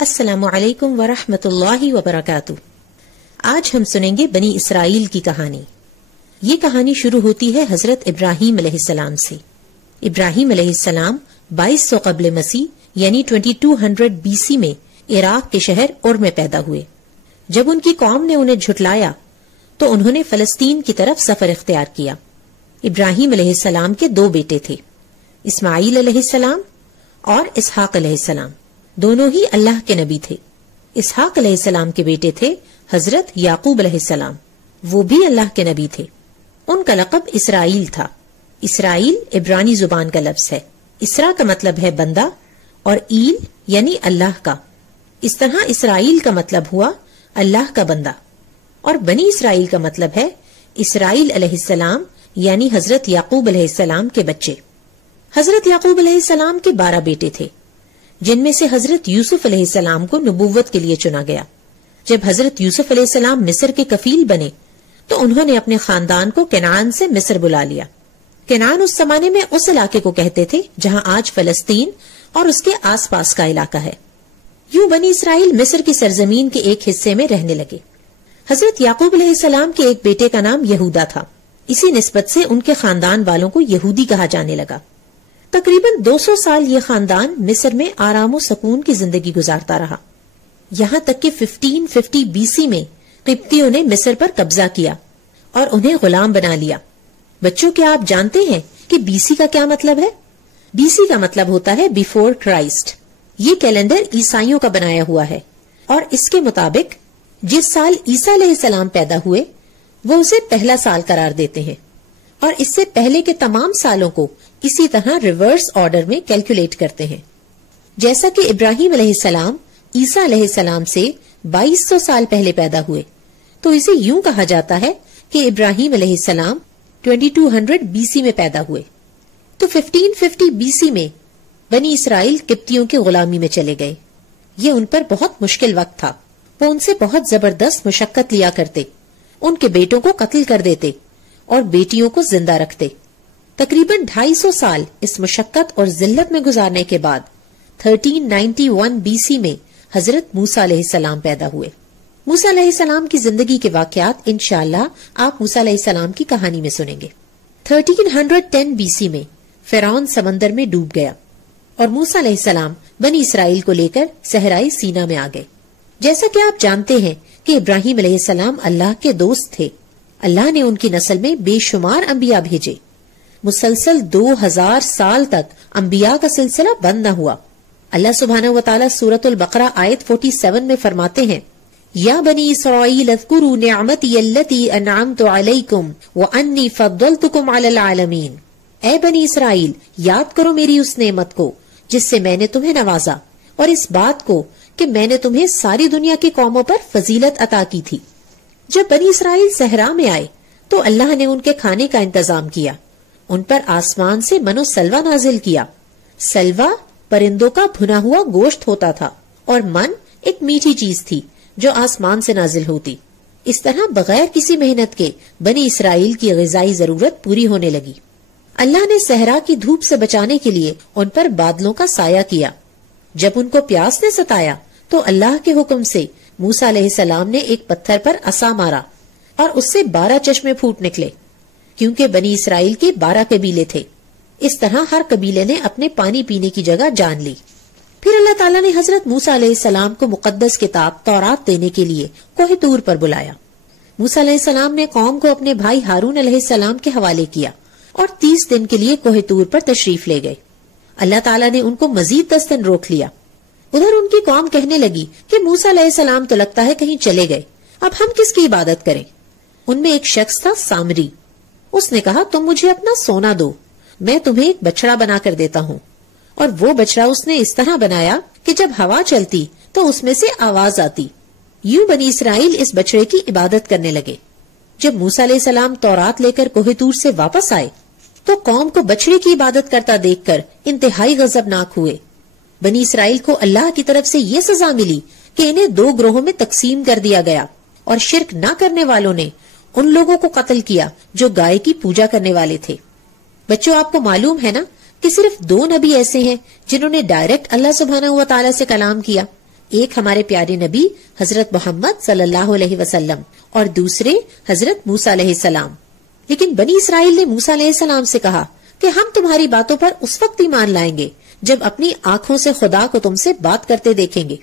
السلام علیکم ورحمۃ اللہ وبرکاتہ۔ آج ہم سنیں گے بنی اسرائیل کی کہانی۔ یہ کہانی شروع ہوتی ہے حضرت ابراہیم علیہ السلام سے۔ ابراہیم علیہ السلام 2200 قبل مسیح یعنی 2200 BC میں عراق کے شہر اور میں پیدا ہوئے۔ جب ان کی قوم نے انہیں جھٹلایا تو انہوں نے فلسطین کی طرف سفر اختیار کیا۔ ابراہیم علیہ السلام کے 2 بیٹے تھے، اسماعیل علیہ السلام اور اسحاق علیہ السلام، دونوں ہی اللہ کے نبی تھے۔ اسحاق علیہ السلام کے بیٹے تھے حضرت یعقوب علیہ السلام، وہ بھی اللہ کے نبی تھے۔ ان کا لقب اسرائیل تھا۔ اسرائیل عبرانی زبان کا لفظ ہے۔ اسرا کا مطلب ہے بندہ اور ایل یعنی اللہ کا۔ اس طرح اسرائیل کا مطلب ہوا اللہ کا بندہ، اور بنی اسرائیل کا مطلب ہے اسرائیل علیہ السلام یعنی حضرت یعقوب علیہ السلام کے بچے۔ حضرت یعقوب علیہ السلام کے 12 بیٹے تھے، جن میں سے حضرت یوسف علیہ السلام کو نبوت کے لیے چنا گیا۔ جب حضرت یوسف علیہ السلام مصر کے کفیل بنے تو انہوں نے اپنے خاندان کو کنعان سے مصر بلا لیا۔ کنعان اس زمانے میں اس علاقے کو کہتے تھے جہاں آج فلسطین اور اس کے آس پاس کا علاقہ ہے۔ یوں بنی اسرائیل مصر کی سرزمین کے ایک حصے میں رہنے لگے۔ حضرت یعقوب علیہ السلام کے ایک بیٹے کا نام یہودا تھا، اسی نسبت سے ان کے خاندان والوں کو یہودی کہا جانے لگا۔ تقریباً 200 سال یہ خاندان مصر میں آرام و سکون کی زندگی گزارتا رہا، یہاں تک کہ 1550 BC میں قبطیوں نے مصر پر قبضہ کیا اور انہیں غلام بنا لیا۔ بچوں، کیا آپ جانتے ہیں کہ BC کا کیا مطلب ہے؟ BC کا مطلب ہوتا ہے بیفور کرائسٹ۔ یہ کیلنڈر عیسائیوں کا بنایا ہوا ہے، اور اس کے مطابق جس سال عیسیٰ علیہ السلام پیدا ہوئے وہ اسے پہلا سال قرار دیتے ہیں، اور اس سے پہلے کے تمام سالوں کو اسی طرح ریورس آرڈر میں کیلکولیٹ کرتے ہیں۔ جیسا کہ ابراہیم علیہ السلام عیسیٰ علیہ السلام سے 2200 سال پہلے پیدا ہوئے، تو اسے یوں کہا جاتا ہے کہ ابراہیم علیہ السلام 2200 BC میں پیدا ہوئے۔ تو 1550 BC میں بنی اسرائیل قبطیوں کی غلامی میں چلے گئے۔ یہ ان پر بہت مشکل وقت تھا۔ وہ ان سے بہت زبردست مشقت لیا کرتے، ان کے بیٹوں کو قتل کر دیتے اور بیٹیوں کو زندہ رکھتے۔ تقریباً 250 سال اس مشقت اور ذلت میں گزارنے کے بعد 1391 BC میں حضرت موسیٰ علیہ السلام پیدا ہوئے۔ موسیٰ علیہ السلام کی زندگی کے واقعات انشاءاللہ آپ موسیٰ علیہ السلام کی کہانی میں سنیں گے۔ 1310 BC میں فرعون سمندر میں ڈوب گیا اور موسیٰ علیہ السلام بنی اسرائیل کو لے کر صحرائی سینا میں آ گئے۔ جیسا کہ آپ جانتے ہیں کہ ابراہیم علیہ السلام اللہ کے دوست تھے۔ اللہ نے ان کی نسل میں بے شمار انبیاء بھیجے۔ مسلسل 2000 سال تک انبیاء کا سلسلہ بند نہ ہوا۔ اللہ سبحانہ وتعالی سورۃ البقرہ آیت 47 میں فرماتے ہیں، یا بنی اسرائیل اذکروا نعمتی التی انعمت علیکم وانی فضلتکم علی العالمین۔ اے بنی اسرائیل، یاد کرو میری اس نعمت کو جس سے میں نے تمہیں نوازا، اور اس بات کو کہ میں نے تمہیں ساری دنیا کی قوموں پر فضیلت عطا کی تھی۔ جب بنی اسرائیل صحرا میں آئے تو اللہ نے ان کے کھانے کا انتظام کیا۔ ان پر آسمان سے من و سلوہ نازل کیا۔ سلوہ پرندوں کا بھنا ہوا گوشت ہوتا تھا، اور من ایک میٹھی چیز تھی جو آسمان سے نازل ہوتی۔ اس طرح بغیر کسی محنت کے بنی اسرائیل کی غذائی ضرورت پوری ہونے لگی۔ اللہ نے صحرا کی دھوپ سے بچانے کے لیے ان پر بادلوں کا سایہ کیا۔ جب ان کو پیاس نے ستایا تو اللہ کے حکم سے موسیٰ علیہ السلام نے ایک پتھر پر عصا مارا اور اس سے 12 چشمے پھوٹ نکلے، کیونکہ بنی اسرائیل کے 12 قبیلے تھے۔ اس طرح ہر قبیلے نے اپنے پانی پینے کی جگہ جان لی۔ پھر اللہ تعالیٰ نے حضرت موسیٰ علیہ السلام کو مقدس کتاب تورات دینے کے لیے کوہ طور پر بلایا۔ موسیٰ علیہ السلام نے قوم کو اپنے بھائی ہارون علیہ السلام کے حوالے کیا اور 30 دن کے لیے کوہ طور پر تشریف لے گئے۔ اللہ تعالیٰ نے ان کو مزید 10 دن روک لیا۔ ادھر ان کی قوم کہنے لگی کہ موسیٰ علیہ السلام تو لگتا ہے کہیں چلے گئے، اب ہم کس کی عبادت کریں؟ ان میں ایک شخص تھا سامری۔ اس نے کہا، تم مجھے اپنا سونا دو، میں تمہیں ایک بچڑا بنا کر دیتا ہوں۔ اور وہ بچڑا اس نے اس طرح بنایا کہ جب ہوا چلتی تو اس میں سے آواز آتی۔ یوں بنی اسرائیل اس بچڑے کی عبادت کرنے لگے۔ جب موسیٰ علیہ السلام تورات لے کر کوہ طور سے واپس آئے تو قوم کو بچڑے کی عبادت کرتا دیکھ کر انتہائی غضبناک ہوئے۔ بنی اسرائیل کو اللہ کی طرف سے یہ سزا ملی کہ انہیں 2 گروہوں میں تقسیم کر دیا گیا، اور شرک نہ کرنے والوں نے ان لوگوں کو قتل کیا جو گائے کی پوجا کرنے والے تھے۔ بچوں، آپ کو معلوم ہے نا کہ صرف 2 نبی ایسے ہیں جنہوں نے ڈائریکٹ اللہ سبحانہ و تعالیٰ سے کلام کیا، ایک ہمارے پیارے نبی حضرت محمد صلی اللہ علیہ وسلم اور دوسرے حضرت موسیٰ علیہ السلام. لیکن بنی اسرائیل نے موسیٰ علیہ السلام سے کہا کہ ہم تمہاری باتوں پر اس وقت ایمان لائیں گے جب اپنی آنکھوں سے خدا کو تم سے بات کرتے دیکھیں گے.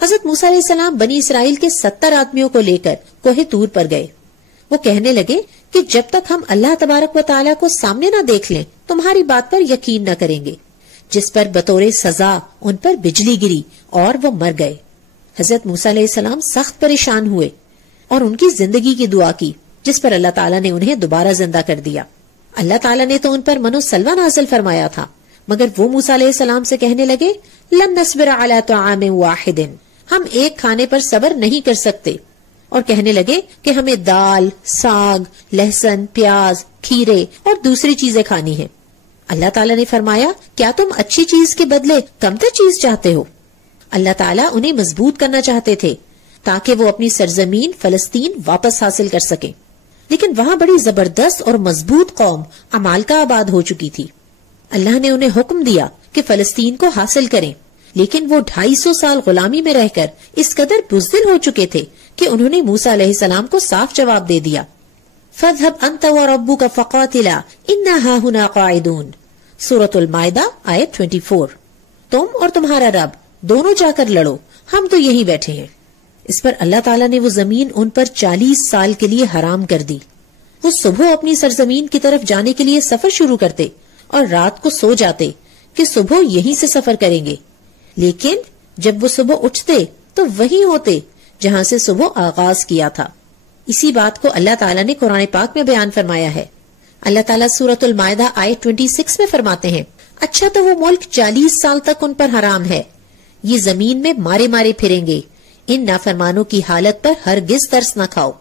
حضرت موسیٰ علیہ السلام بنی اسرائیل کے 70 آدمیوں کو لے کر کوہ طور پر گئے. وہ کہنے لگے کہ جب تک ہم اللہ تبارک و تعالیٰ کو سامنے نہ دیکھ لیں تمہاری بات پر یقین نہ کریں گے. جس پر بطور سزا ان پر بجلی گری اور وہ مر گئے. حضرت موسیٰ علیہ السلام سخت پریشان ہوئے اور ان کی زندگی کی دعا کی، جس پر اللہ تعالیٰ نے انہیں دوبارہ زندہ کر دیا. اللہ تعالیٰ نے تو ان پر من و سلوہ نازل فرمایا تھا، مگر وہ موسیٰ علیہ السلام سے کہنے لگے لن نصبر علی طعام واحد، ہم ایک کھانے پر صبر نہیں کر سکتے. اور کہنے لگے کہ ہمیں دال، ساگ، لہسن، پیاز، کھیرے اور دوسری چیزیں کھانی ہیں. اللہ تعالیٰ نے فرمایا کیا تم اچھی چیز کے بدلے کمتر چیز چاہتے ہو؟ اللہ تعالیٰ انہیں مضبوط کرنا چاہتے تھے تاکہ وہ اپنی سرزمین فلسطین واپس حاصل کر سکیں. لیکن وہاں بڑی زبردست اور مضبوط قوم عمالقہ آباد ہو چکی تھی. اللہ نے انہیں حکم دیا کہ فلسطین کو حاصل کریں، لیکن وہ 250 سال غلامی میں رہ کر اس قدر بزدل ہو چکے تھے کہ انہوں نے موسیٰ علیہ السلام کو صاف جواب دے دیا فَاذْهَبْ أَنْتَ وَرَبُّكَ فَقَاتِلَا إِنَّا هَاهُنَا قَاعِدُونَ. سورۃ المائدہ آیت 24. تم اور تمہارا رب دونوں جا کر لڑو، ہم تو یہیں بیٹھے ہیں. اس پر اللہ تعالیٰ نے وہ زمین ان پر 40 سال کے لیے حرام کر دی. وہ صبح اپنی سرزمین کی طرف جانے کے لیے سفر شروع کرتے اور رات کو سو جاتے کہ صبح یہیں سے سفر کریں گے. لیکن جب وہ صبح اٹھتے تو وہیں ہوتے جہاں سے صبح آغاز کیا تھا. اسی بات کو اللہ تعالیٰ نے قرآن پاک میں بیان فرمایا ہے. اللہ تعالیٰ سورۃ المائدہ آیت 26 میں فرماتے ہیں اچھا تو وہ ملک 40 سال تک ان پر حرام ہے، یہ زمین میں مارے مارے پھریں گے، ان نافرمانوں کی حالت پر ہرگز ترس نہ کھاؤ.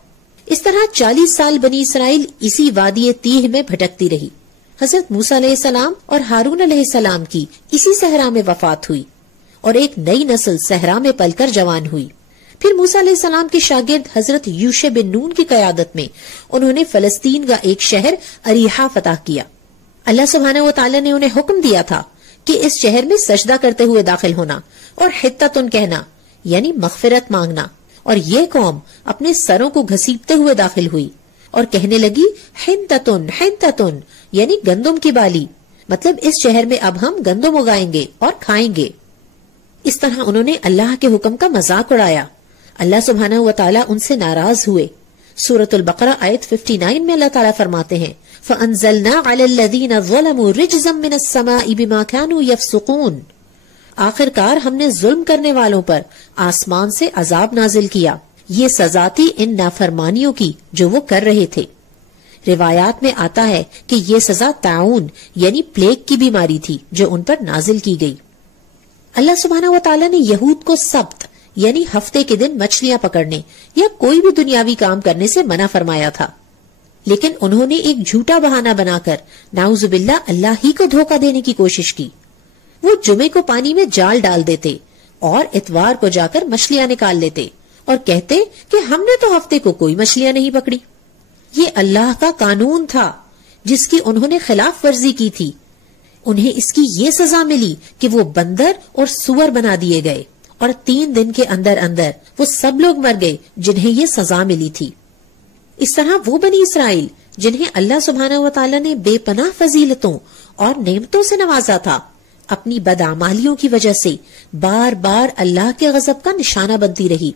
اس طرح 40 سال بنی اسرائیل اسی وادی تیہ میں بھٹکتی رہی. حضرت موسیٰ علیہ السلام اور ہارون علیہ السلام کی اسی صحرا میں وفات ہوئی اور ایک نئی نسل صحرا میں پل کر جوان ہوئی. پھر موسیٰ علیہ السلام کے شاگرد حضرت یوشع بن نون کی قیادت میں انہوں نے فلسطین کا ایک شہر اریحا فتح کیا. اللہ سبحانہ و تعالی نے انہیں حکم دیا تھا کہ اس شہر میں سجدہ کرتے ہوئے داخل ہونا اور حتتن کہنا یعنی مغفرت مانگنا. اور یہ قوم اپنے سروں کو گھسیٹتے ہوئے داخل ہوئی اور کہنے لگی حنتتن حنتتن یعنی گندم کی بالی، مطلب اس شہر میں اب ہم گندم اگائیں گے اور کھائیں گے. اس طرح انہوں نے اللہ کے حکم کا مذاق اڑایا. اللہ سبحانہ و تعالیٰ ان سے ناراض ہوئے. سورۃ البقرہ آیت 59 میں اللہ تعالیٰ فرماتے ہیں فَأَنزَلْنَا عَلَى الَّذِينَ ظَلَمُوا رِجْزًا مِّنَ السَّمَاءِ بِمَا كَانُوا يَفْسُقُونَ. آخر کار ہم نے ظلم کرنے والوں پر آسمان سے عذاب نازل کیا، یہ سزا تھی ان نافرمانیوں کی جو وہ کر رہے تھے. روایات میں آتا ہے کہ یہ سزا طاعون یعنی پلیگ کی بیماری تھی جو ان پر نازل کی گئی. اللہ سبحانہ و تعالیٰ نے یہود کو سبت یعنی ہفتے کے دن مچھلیاں پکڑنے یا کوئی بھی دنیاوی کام کرنے سے منع فرمایا تھا، لیکن انہوں نے ایک جھوٹا بہانہ بنا کر نعوذ باللہ اللہ ہی کو دھوکہ دینے کی کوشش کی. وہ جمعے کو پانی میں جال ڈال دیتے اور اتوار کو جا کر مچھلیاں نکال لیتے اور کہتے کہ ہم نے تو ہفتے کو کوئی مچھلیاں نہیں پکڑی. یہ اللہ کا قانون تھا جس کی انہوں نے خلاف ورزی کی تھی. انہیں اس کی یہ سزا ملی کہ وہ بندر اور سور بنا دیے گئے اور 3 دن کے اندر اندر وہ سب لوگ مر گئے جنہیں یہ سزا ملی تھی. اس طرح وہ بنی اسرائیل جنہیں اللہ سبحانہ و تعالیٰ نے بے پناہ فضیلتوں اور نعمتوں سے نوازا تھا، اپنی بدعمالیوں کی وجہ سے بار بار اللہ کے غضب کا نشانہ بنتی رہی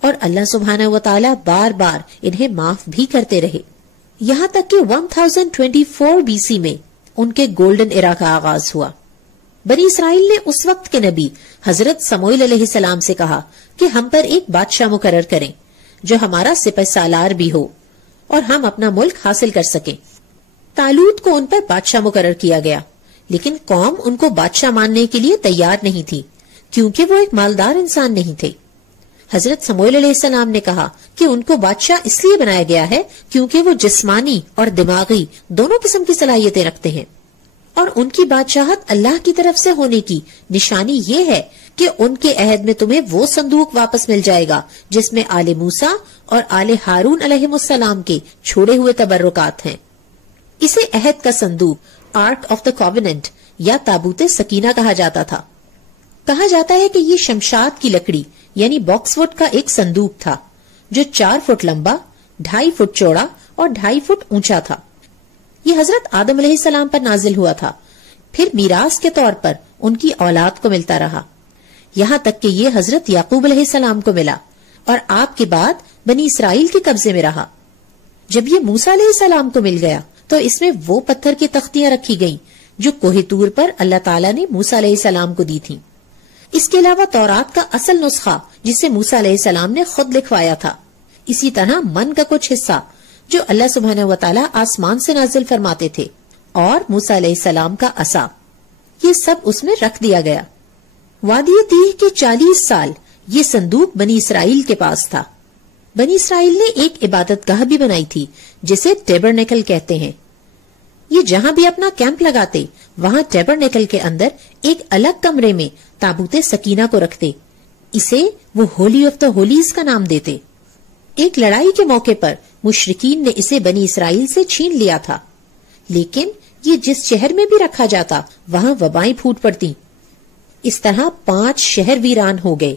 اور اللہ سبحانہ و تعالیٰ بار بار انہیں معاف بھی کرتے رہے. یہاں تک کہ 1024 BC میں ان کے گولڈن ایرا کا آغاز ہوا. بنی اسرائیل نے اس وقت کے نبی حضرت سموئیل علیہ السلام سے کہا کہ ہم پر ایک بادشاہ مقرر کریں جو ہمارا سپہ سالار بھی ہو اور ہم اپنا ملک حاصل کر سکیں. طالوت کو ان پر بادشاہ مقرر کیا گیا، لیکن قوم ان کو بادشاہ ماننے کے لیے تیار نہیں تھی کیونکہ وہ ایک مالدار انسان نہیں تھے. حضرت سموئیل علیہ السلام نے کہا کہ ان کو بادشاہ اس لیے بنایا گیا ہے کیونکہ وہ جسمانی اور دماغی دونوں قسم کی صلاحیتیں رکھتے ہیں، اور ان کی بادشاہت اللہ کی طرف سے ہونے کی نشانی یہ ہے کہ ان کے عہد میں تمہیں وہ صندوق واپس مل جائے گا جس میں آل موسیٰ اور آل ہارون علیہ السلام کے چھوڑے ہوئے تبرکات ہیں. اسے عہد کا صندوق آرک آف دا کووننٹ یا تابوت سکینہ کہا جاتا تھا. کہا جاتا ہے کہ یہ شمشاد کی لکڑی یعنی باکس ووڈ کا ایک صندوق تھا جو 4 فٹ لمبا، 2.5 فٹ چوڑا اور 2.5 فٹ اونچا تھا۔ یہ حضرت آدم علیہ السلام پر نازل ہوا تھا، پھر میراث کے طور پر ان کی اولاد کو ملتا رہا، یہاں تک کہ یہ حضرت یعقوب علیہ السلام کو ملا اور آپ کے بعد بنی اسرائیل کے قبضے میں رہا۔ جب یہ موسیٰ علیہ السلام کو مل گیا تو اس میں وہ پتھر کی تختیاں رکھی گئیں جو کوہ طور پر اللہ تعالیٰ نے موسیٰ علیہ السلام کو دی تھیں۔ اس کے علاوہ تورات کا اصل نسخہ جسے موسیٰ علیہ السلام نے خود لکھوایا تھا، اسی طرح من کا کچھ حصہ جو اللہ سبحانہ وتعالی آسمان سے نازل فرماتے تھے، اور موسیٰ علیہ السلام کا عصا، یہ سب اس میں رکھ دیا گیا۔ وادی تیہ کے 40 سال یہ صندوق بنی اسرائیل کے پاس تھا۔ بنی اسرائیل نے ایک عبادت گاہ بھی بنائی تھی جسے ٹیبرنیکل کہتے ہیں۔ یہ جہاں بھی اپنا کیمپ لگاتے وہاں ٹیبرنیکل کے اندر ایک الگ کمرے میں تابوت سکینہ کو رکھتے، اسے وہ ہولی آف دا ہولیز کا نام دیتے۔ ایک لڑائی کے موقع پر مشرکین نے اسے بنی اسرائیل سے چھین لیا تھا، لیکن یہ جس شہر میں بھی رکھا جاتا وہاں وبائیں پھوٹ پڑتی۔ اس طرح 5 شہر ویران ہو گئے۔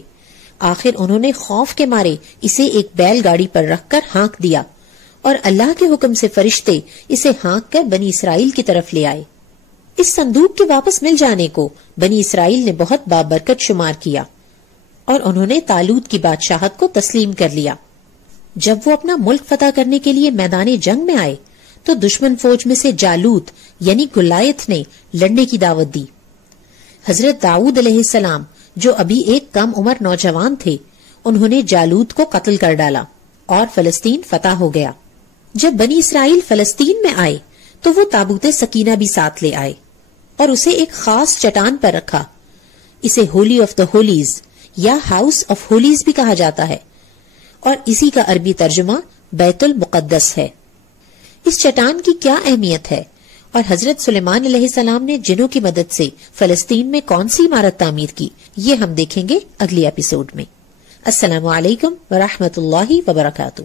آخر انہوں نے خوف کے مارے اسے ایک بیل گاڑی پر رکھ کر ہانک دیا، اور اللہ کے حکم سے فرشتے اسے ہانک کر بنی اسرائیل کی طرف لے آئے۔ اس صندوق کے واپس مل جانے کو بنی اسرائیل نے بہت بابرکت شمار کیا، اور انہوں نے طالوت کی بادشاہت کو تسلیم کر لیا۔ جب وہ اپنا ملک فتح کرنے کے لیے میدان جنگ میں آئے تو دشمن فوج میں سے جالوت یعنی گلایت نے لڑنے کی دعوت دی۔ حضرت داؤد علیہ السلام جو ابھی ایک کم عمر نوجوان تھے، انہوں نے جالوت کو قتل کر ڈالا اور فلسطین فتح ہو گیا۔ جب بنی اسرائیل فلسطین میں آئے تو وہ تابوت سکینہ بھی ساتھ لے آئے اور اسے ایک خاص چٹان پر رکھا۔ اسے ہولی آف دا ہولیز یا ہاؤس آف ہولیز بھی کہا جاتا ہے، اور اسی کا عربی ترجمہ بیت المقدس ہے۔ اس چٹان کی کیا اہمیت ہے اور حضرت سلیمان علیہ السلام نے جنوں کی مدد سے فلسطین میں کون سی عمارت تعمیر کی، یہ ہم دیکھیں گے اگلی ایپیسوڈ میں۔ السلام علیکم ورحمۃ اللہ وبرکاتہ۔